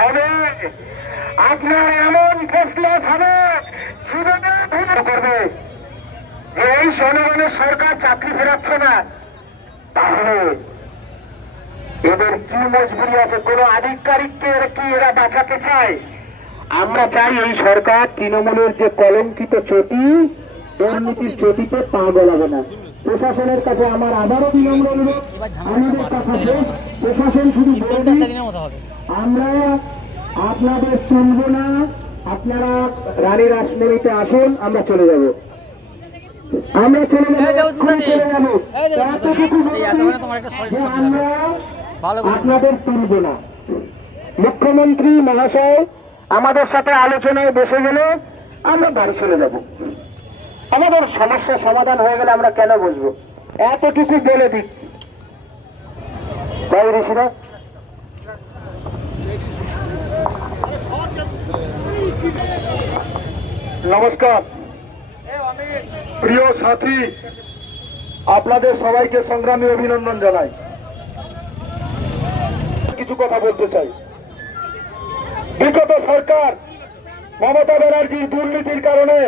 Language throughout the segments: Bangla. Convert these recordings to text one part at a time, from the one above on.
হবে, আপনার এমন ফেসলেস হবে জীবনে করবে যে এই জনগণের সরকার চাকরি ফেরাচ্ছে না, তাহলে এদের কি মজবুরি আছে? কোন আধিকারিককে কি এরা বাঁচাতে চায়? আমরা চাই এই সরকার তৃণমূলের যে কলঙ্কিত চটি, দুর্নীতির চটিতে পা গলাবে না। প্রশাসনের কাছে আমার আবারও বিনম্র অনুরোধ, আমাদের কথা শেষ, প্রশাসন শুধু আমরা আপনাদের শুনবো না, আপনারা রানী রাসমণিতে আসুন, আমরা চলে যাব, আমরা চলে যাবো। আপনাদের তুলব না। মুখ্যমন্ত্রী মহাশয় আমাদের সাথে আলোচনায় বসে গেলে আমরা বাড়ি চলে যাব। আমাদের সমস্যা সমাধান হয়ে গেলে আমরা কেন বসবো? এতটুকু বলে দিক ভাই ঋষিরা। নমস্কার প্রিয় সাথী, আপনাদের সবাইকে সংগ্রামী অভিনন্দন জানাই। কিছু কথা বলতে চাই। বিগত সরকার মমতা ব্যানার্জির দুর্নীতির কারণে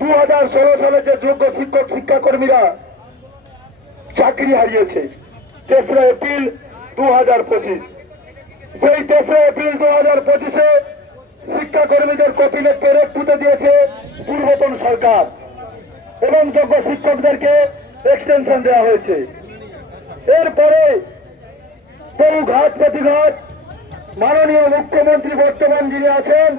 2016 সালে যে যোগ্য শিক্ষক শিক্ষাকর্মীরা চাকরি হারিয়েছে, 3রা এপ্রিল 2025, সেই 3রা এপ্রিল 2025-এ শিক্ষাকর্মীদের কপিলে পেরেক পুঁতে দিয়েছে পূর্বতন সরকার এবং যোগ্য শিক্ষকদেরকে এক্সটেনশন দেওয়া হয়েছে। এরপরে বহু ঘাট প্রতিঘাত মাননীয় মুখ্যমন্ত্রী বর্তমান যিনি আছেন,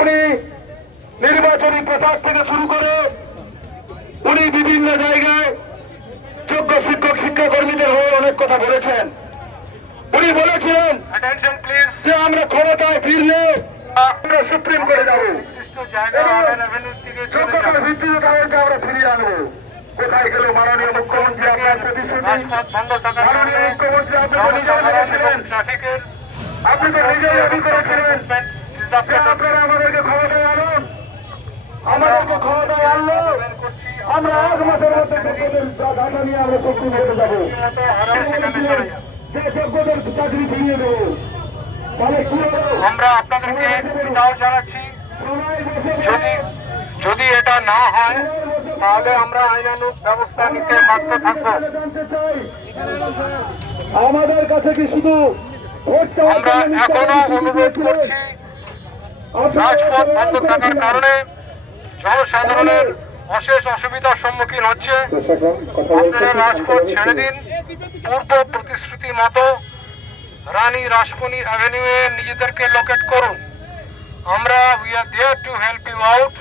উনি নির্বাচনী প্রচার থেকে শুরু করে উনি বিভিন্ন জায়গায় যোগ্য শিক্ষক শিক্ষাকর্মীদের হয়ে অনেক কথা বলেছেন। উনি বলেছিলেন যে আমরা ক্ষমতায় ফিরলে আমরা সুপ্রিম কোর্টে যাব, যোগ্যতার ভিত্তিতে তাদেরকে আমরা ফিরিয়ে আনবো। কোথায় গেল মাননীয় মুখ্যমন্ত্রী আপনার প্রতিশ্রুতি? মাননীয় মুখ্যমন্ত্রী আপনি তো নিজেই বলেছিলেন, আপনি তো নিজেই দাবি করেছিলেন যে আপনারা আমাদেরকে ক্ষমতায় আনুন। আমাদেরকে ক্ষমতায় আনলো, আমরা 1 মাসের মধ্যে যোগ্যদের ডাটা নিয়ে আমরা সুপ্রিম কোর্টে যাবো, যে যোগ্যদের চাকরি ফিরিয়ে দেবো। আমরা আপনাদেরকে এটাও জানাচ্ছি, যদি এটা না হয় তাহলে আমরা আইনানুগ ব্যবস্থা নিতে বাধ্য থাকবো। আমাদের কাছে কি শুধু আমরা এখনো অনুরোধ করছি, রাজপথ বন্ধ থাকার কারণে জনসাধারণের অশেষ অসুবিধার সম্মুখীন হচ্ছে। আপনারা রাজপথ ছেড়ে দিন, পূর্ব প্রতিশ্রুতি মতো রানী রাসমণি অ্যাভিনিউয়ে নিজেদেরকে লোকেট করুন। আমরা we are there to help you out,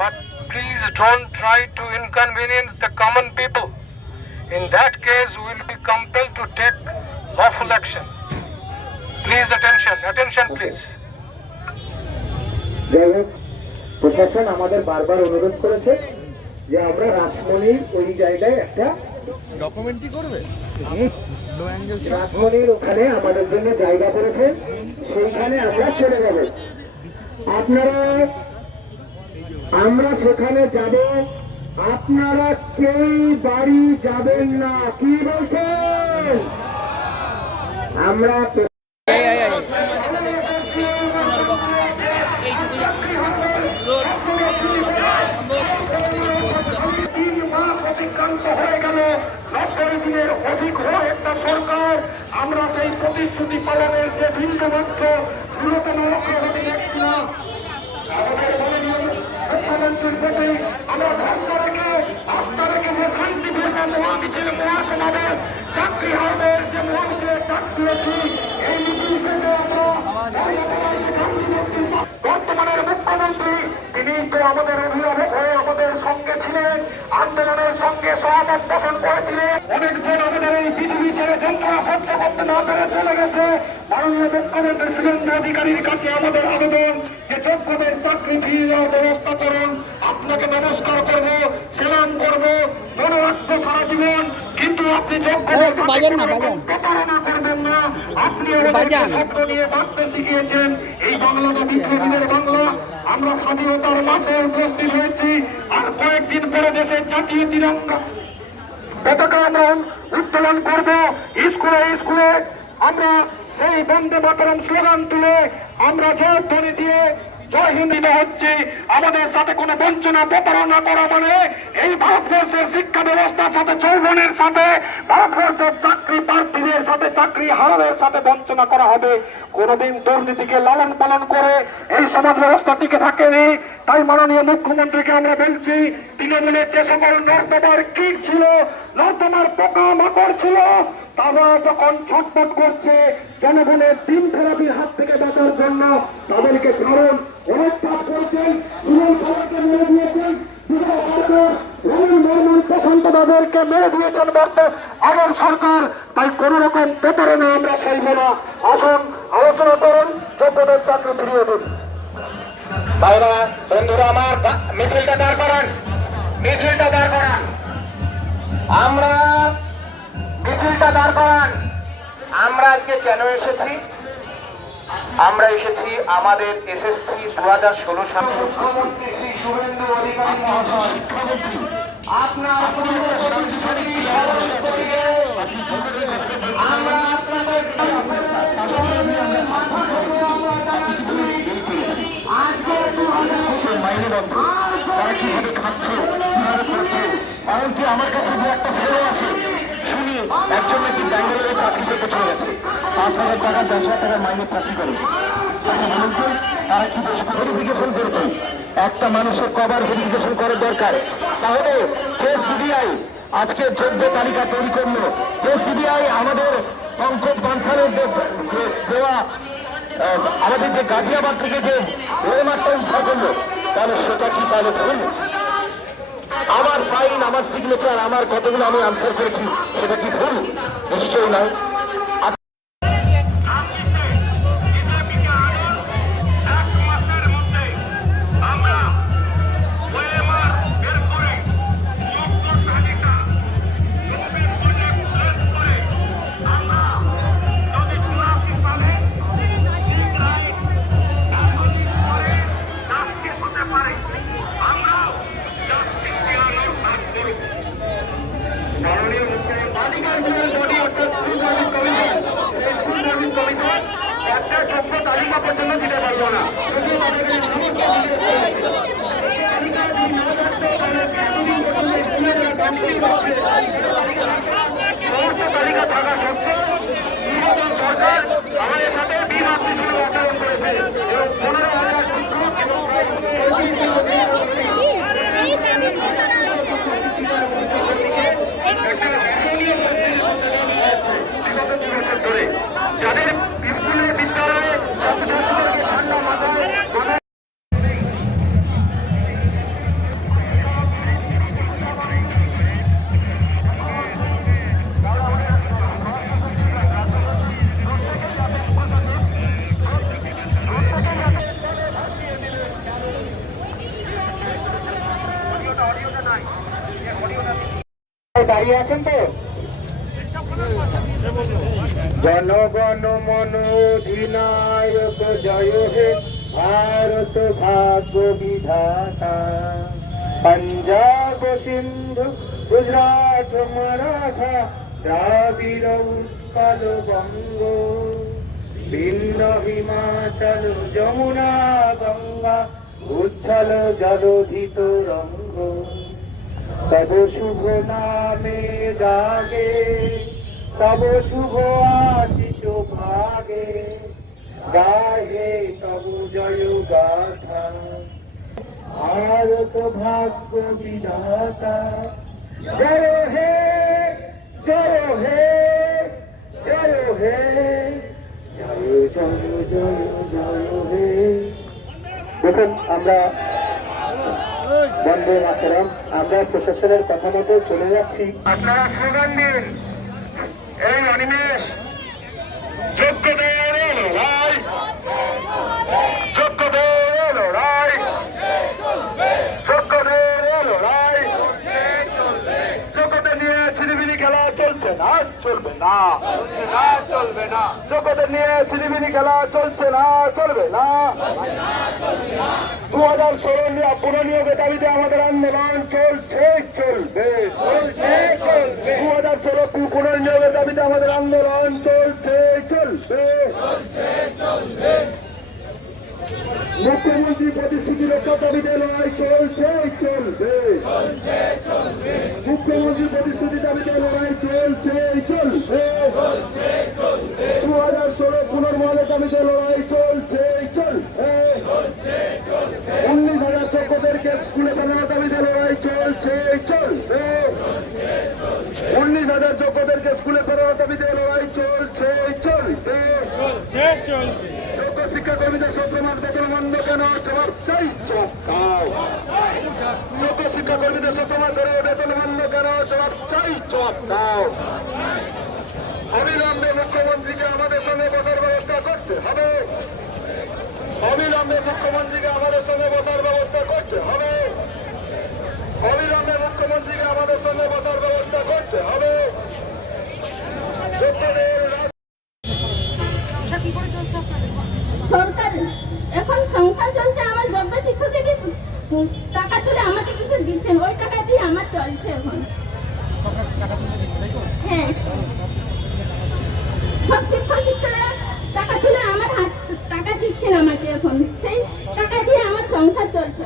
but please don't try to inconvenience the common people. In that case, we will be compelled to take lawful action. Please attention please. প্রশাসন আমাদের বারবার অনুরোধ করেছে যে আমরা রাসমণির ওই জায়গায় একটা ডকুমেন্টরি করবে, রাসমণির ওখানে আমাদের জন্য জায়গা করেছে, সেইখানে আমরা চলে যাব। আমরা সেখানে যাব, আপনারা কেউ বাড়ি যাবেন না। কি বলছেন? আমরা হয়ে গেল 90 দিনের অধিক হয়ে একটা সরকার, আমরা সেই প্রতিশ্রুতি পালনের যে বিন্দু মাত্র ন্যূনতম অগ্রগতি দেখছি না। মুখ্যমন্ত্রীর প্রতি আমরা ভরসা রেখে আস্থা রেখে যে শান্তিপূর্ণ মহামিছিল মহাসমাবেশ চাকরি হারদের যে মহামিছিলের ডাক দিয়েছি, এই মিছিল শেষে আমরা বর্তমানের মুখ্যমন্ত্রী তিনি তো আমাদের অভিভাবক হয়ে আমাদের সঙ্গে ছিলেন, আন্দোলনের সঙ্গে সহমত পোষণ করেছিলেন। অনেকজন আমাদের এই পৃথিবী ছেড়ে যন্ত্রণা সহ্য করতে না পেরে চলে গেছে। মাননীয় মুখ্যমন্ত্রী শুভেন্দু অধিকারীর কাছে আমাদের আবেদন যে যোগ্যদের চাকরি ফিরিয়ে দেওয়ার ব্যবস্থা করুন। আপনাকে নমস্কার করব, সেলাম করব, মনে রাখবো সারা জীবন, কিন্তু আপনি যোগ্যদের প্রতারণা করবেন না। আপনি আমাদের স্বপ্ন নিয়ে বাঁচতে শিখিয়েছেন। এই বাংলাটা বিপ্লবীদের বাংলা। আমরা স্বাধীনতার মাসে উপস্থিত হয়েছি, আর কয়েকদিন পরে দেশের জাতীয় তিরঙ্গা পতাকা আমরা উত্তোলন করব। স্কুলে স্কুলে আমরা সেই বন্দে মাতরম স্লোগান তুলে আমরা জয়ধ্বনি দিয়ে জয় হিন্দ হচ্ছে। আমাদের সাথে কোনো বঞ্চনা প্রতারণা করা মানে এই ভারতবর্ষের শিক্ষা ব্যবস্থার সাথে, যৌবনের সাথে, ভারতবর্ষের চাকরি প্রার্থীদের সাথে, চাকরি হারাদের সাথে বঞ্চনা করা হবে। কোনোদিন দুর্নীতিকে লালন পালন করে এই সমাজ ব্যবস্থা টিকে থাকেনি। তাই মাননীয় মুখ্যমন্ত্রীকে আমরা বলছি, তৃণমূলের যে সকল নর্দমার কীট ছিল, নর্দমার পোকা মাকড় ছিল, তারা যখন ছটফট করছে জনগণের দিন থেরাপির হাত থেকে বাঁচার জন্য, তাদেরকে কারণ অনেক কাজ করছেন, মেরে দিয়েছেন, প্রশান্ত তাদেরকে মেরে দিয়েছেন আগের সরকার। তাই কোন রকম প্রতারণা আমরা সইব না। আসুন আলোচনা করুন, যোগ্যদের চাকরি ফিরিয়ে দিন। ভাইরা বন্ধুরা আমার, মিছিলটা দাঁড় করান, মিছিলটা দাঁড় করান, আমরা মিছিলটা দাঁড় করান। আমরা আজকে কেন এসেছি? আমরা এসেছি আমাদের এসএসসি 2016 সালে মুখ্যমন্ত্রী শ্রী শুভেন্দু অধিকারী মহাশয় আপনার আমরা আপনাদের তারা কিভাবে খাচ্ছে, কিভাবে করছে, এমনকি আমার কাছে দু একটা ফেরো আছে, শুনি একজন নাকি ব্যাঙ্গালোরে চাকরি করতে চলে গেছে, 5,000 টাকা 10,000 টাকা মাইনে চাকরি করে। আচ্ছা বলুন তো, তারা কি দেশ ভেরিফিকেশন করেছে? একটা মানুষের কবার ভেরিফিকেশন করার দরকার? তাহলে যে সিবিআই আজকে যোগ্য তালিকা তৈরি করলো, যে সিবিআই আমাদের পঙ্কজ বানসালের দেওয়া আমাদের যে গাজিয়াবাদ থেকে যে রেলমার্কটা উদ্ধার করলো, তাহলে সেটা কি তাহলে ভুল? আমার সাইন, আমার সিগনেচার, আমার কতগুলো আমি আনসার করেছি, সেটা কি ভুল? নিশ্চয়ই নয়। তালিকা পর্যন্ত দিতে পারবো না। সমস্ত তালিকা থাকা সত্ত্বেও নির্বাচন সরকার আমাদের সাথে বিমাতৃসুলভ আচরণ করেছে এবং 15,000 শিক্ষক এবং ধরে যাদের স্কুলে বিদ্যালয়ে ঠান্ডা মাথায় দাঁড়িয়ে আছেন তো? জনগণ মন অধিনায়ক জয় হে ভারত ভাগ্য বিধাতা, পঞ্জাব সিন্ধু গুজরাট মারাঠা দ্রাবিড় উৎকল বঙ্গ, ভিন্ন হিমাচল যমুনা গঙ্গা উচ্ছল জলধিত রঙ্গ, তব শুভ নামে জাগে তব শুভ আশিস ভাগে, গাহে তব জয় গাথা ভারত ভাগ্য বিধাতা। জয় হে জয় হে জয় হে জয় জয় জয় জয় হে। দেখুন আমরা বন্দে মাতরম, আমরা প্রশাসনের কথা মতো চলে যাচ্ছি। আপনারা স্লোগান দিন, এই অনিমেষ যোগ্যদের লড়াই, যোগ্যদের লড়াই, যোগ্যদের লড়াই, যোগ্যদের নিয়ে ছিনিমিনি খেলা চলছে না, চলবে না। চলবে না। যোগ্যদের নিয়ে ছিনিমিনি খেলা চলছে না, চলবে না। 2016 নিয়ে পুনর্নিয়োগের দাবিতে আমাদের আন্দোলন চলছে, চলবে। 2016 পুনর্নিয়োগের দাবিতে আমাদের আন্দোলন চলছে, চলবে। মুখ্যমন্ত্রী প্রতিশ্রুতি রক্ষার দাবিতে লড়াই চলছে, চলবে। মুখ্যমন্ত্রী প্রতিশ্রুতি দাবিতে লড়াই চলছে, চলবে। 2016 পুনর্বহালের দাবিতে লড়াই চলছে, চলবে। 19,000 যোগ্যদেরকে স্কুলে ফেরানোর দাবিতে লড়াই চলছে, চলবে। 19,000 যোগ্যদেরকে স্কুলে ফেরানোর দাবিতে লড়াই চলছে, চলবে। যোগ্য শিক্ষাকর্মীদের 17 মাস বেতন বন্ধ কেন? জবাব চাই, জবাব দাও। যোগ্য শিক্ষাকর্মীদের 17 মাস ধরে বেতন বন্ধ কেন? জবাব চাই, জবাব দাও। অবিলম্বে মুখ্যমন্ত্রীকে আমাদের সঙ্গে বসার ব্যবস্থা করতে হবে। অবিলম্বে মুখ্যমন্ত্রীকে আমাদের সঙ্গে বসার ব্যবস্থা করতে হবে। অবিলম্বে মুখ্যমন্ত্রীকে আমাদের সঙ্গে বসার ব্যবস্থা করতে হবে। সরকার এখন সংসার চলছে, আমার যোগ্য শিক্ষক থেকে টাকা তুলে আমাকে কিছু দিচ্ছেন, ওই টাকা দিয়ে আমার চলছে এখন। হ্যাঁ, সব শিক্ষকরা টাকা তুলে আমার হাত টাকা দিচ্ছেন আমাকে এখন, সেই টাকা দিয়ে আমার সংসার চলছে।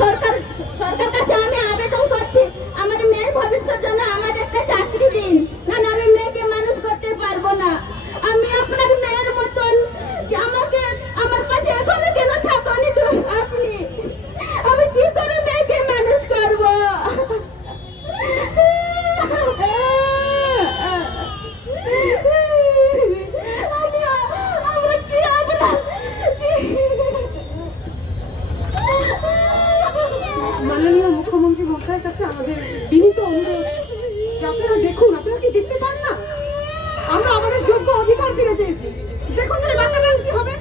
সরকার কাছে আমি আবেদন করছি, আমার মেয়ের ভবিষ্যৎ জন্য আমার একটা চাকরি দিন, কারণ আমি মেয়েকে মানুষ করতে পারবো না। আমি আপনার মেয়ের মতন, আমাকে আমার কাছে এখনো কেন থাকনি আপনি? আমি কি করে মেয়েকে মানুষ করব? আমরা কি মাননীয় মুখ্যমন্ত্রী মশাইয়ের কাছে আমাদের বিনীত অনুরোধ যে আপনারা দেখুন, আপনারা কি দেখতে পান না আমরা আমাদের যোগ্য অধিকার ফিরে চেয়েছি? দেখুন তাহলে বাচ্চাটার কি হবে।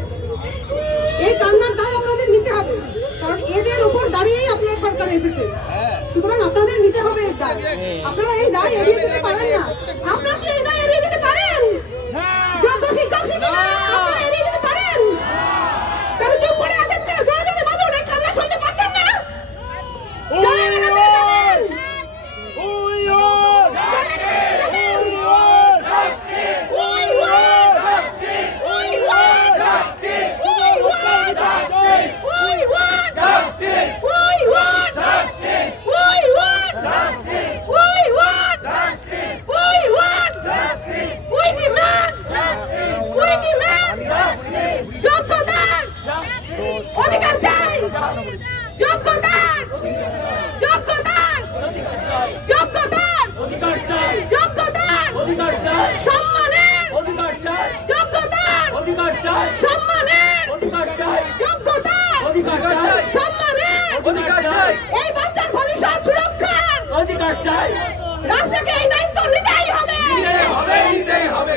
এই কান্নার দায় আপনাদের নিতে হবে, কারণ এদের উপর দাঁড়িয়েই আপনার সরকার এসেছে। সুতরাং আপনাদের নিতে হবে এই দায়। আপনারা এই দায় এড়িয়ে যেতে পারেন না। আপনারা কি এই দায় এড়িয়ে যেতে পারেন? যোগ্য শিক্ষক শিক্ষিকা আপনারা এড়িয়ে যেতে পারেন? তবে চুপ করে আছেন কেন? জোরে জোরে বলুন, এই কান্না শুনতে পাচ্ছেন না? জোরে জোরে বলুন। অধিকার চাই, যোগ্যতার, যোগ্যতার, যোগ্যতার, অধিকার চাই, যোগ্যতার, অধিকার চাই, সম্মানের, অধিকার চাই, যোগ্যতার, অধিকার চাই, সম্মানের, অধিকার চাই, যোগ্যতার, অধিকার চাই, সম্মানের, অধিকার চাই, এই বাচ্চার ভবিষ্যৎ সুরক্ষার অধিকার চাই, রাষ্ট্রকে এই দায়িত্ব নিতেই হবে। নিতেই হবে, নিতেই হবে।